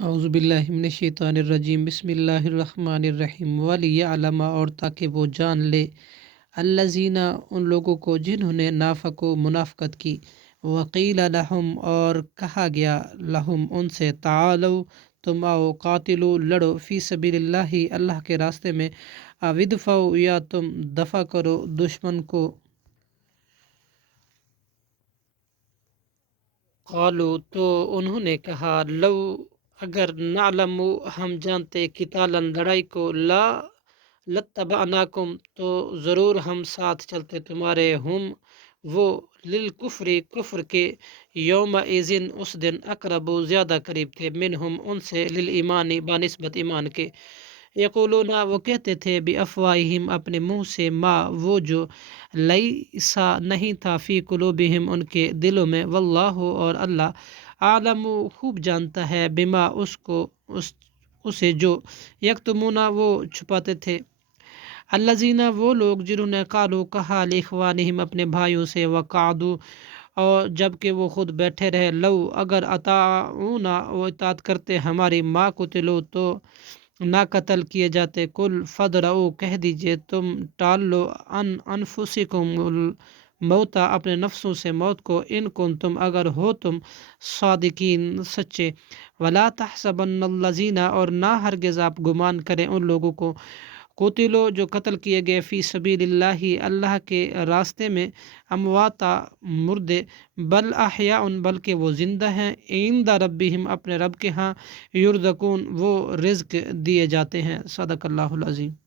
اعوذ باللہ من الشیطان الرجیم، بسم اللہ الرحمن الرحیم۔ وَلِيَعْلَمَ، اور تاکہ وہ جان لے، الذین، ان لوگوں کو جنہوں نے نافقوا، منافقت کی، وقیل لہم، اور کہا گیا لہم ان سے، تعالوا، تم آؤ، قاتلوا، لڑو، فی سبیل اللہ، اللہ کے راستے میں، او ادفعوا، یا تم دفع کرو دشمن کو۔ قالوا، تو انہوں نے کہا، لو، اگر، نعلم، ہم جانتے، قتالا، لڑائی کو، لاتبعناکم، تو ضرور ہم ساتھ چلتے تمہارے، ہم، وہ، للکفر، کفر کے، یومئذ، اس دن، اقرب، زیادہ قریب تھے، منہم، ان سے، للایمان، بانسبت ایمان کے۔ یقولون، وہ کہتے تھے، بافواہہم، اپنے منہ سے، ما، وہ جو، لیسا، نہیں تھا، فی قلوبہم، ان کے دلوں میں، واللہ، اور اللہ، عالم، خوب جانتا ہے، بما، اس کو، اسے جو، یکتمون، وہ چھپاتے تھے۔ الذین، وہ لوگ، جنہوں نے، قالوا، کہا، لاخوانہم، اپنے بھائیوں سے، وقعدوا، اور جب کہ وہ خود بیٹھے رہے، لو، اگر، اطاعونا، وہ اطاعت کرتے ہماری، ما قتلوا، تو نہ قتل کیے جاتے، کل، فادرؤ، کہہ دیجئے، تم ٹال لو، ان انفسکم الموت، اپنے نفسوں سے موت کو، ان کنتم، اگر ہو تم، صادقین، سچے، ولا تحسبن الذین، اور نہ ہرگز آپ گمان کریں ان لوگوں کو، قتلوا، جو قتل کیے گئے، فی سبیل اللہ، اللہ کے راستے میں، امواتا، مردے، بل احیاء، بلکہ وہ زندہ ہیں، عند ربہم، اپنے رب کے ہاں، یرزقون، وہ رزق دیے جاتے ہیں۔ صدق اللہ العظیم۔